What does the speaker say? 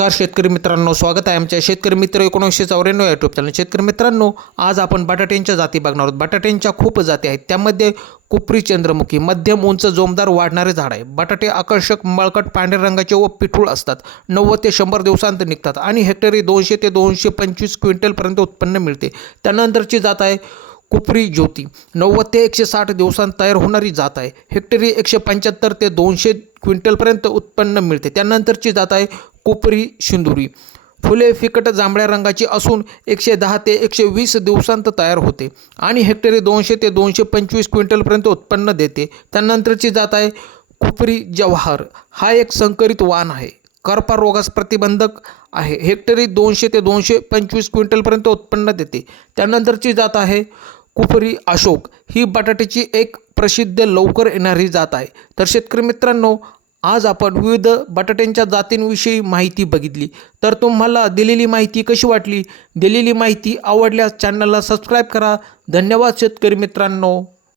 नमस्कार शेतकरी मित्रांनो, स्वागत आहे आमच्या शेतकरी मित्र 1994 यूट्यूब चॅनल। शेतकरी मित्रांनो, आज आपण बटाट्यांच्या जाती बघणार आहोत। बटाट्यांच्या खूप जाती आहेत, त्यामध्ये कुपरी चंद्रमुखी मध्यम उंच जोमदार वाढणारे झाड आहे। बटाटे आकर्षक मळकट पांढऱ्या रंगाचे व पिठूळ असतात। 90 ते 100 दिवसांत निघतात आणि हेक्टरी 200 ते 225 क्विंटलपर्यंत उत्पन्न मिळते। त्यानंतरची जात आहे कुपरी ज्योती, 90 ते 160 दिवसांत तयार होणारी जात आहे। हेक्टरी 175 ते 200 क्विंटलपर्यंत उत्पन्न मिळते। त्यानंतरची जात आहे कुपरी सिंदुरी, फुले फिकट जांभळ्या रंगाची असून 110 ते 120 दिवसांत तयार होते आणि हेक्टरी 200 ते 225 क्विंटलपर्यंत उत्पन्न देते। त्यानंतरची जात आहे कुपरी जवाहर, हा एक संकरित वाण आहे। करपा रोगास प्रतिबंधक आहे। हेक्टरी 200 ते 225 क्विंटलपर्यंत उत्पन्न देते। त्यानंतरची जात आहे कुपरी अशोक, ही बटाट्याची एक प्रसिद्ध लवकर येणारी जात आहे। तर शेतकरी मित्रांनो, आज आपण विविध बटाट्यांच्या जातींविषयी माहिती बघितली। तर तुम्हाला दिलेली माहिती कशी वाटली? दिलेली माहिती आवडल्यास चॅनलला सबस्क्राईब करा। धन्यवाद शेतकरी मित्रांनो।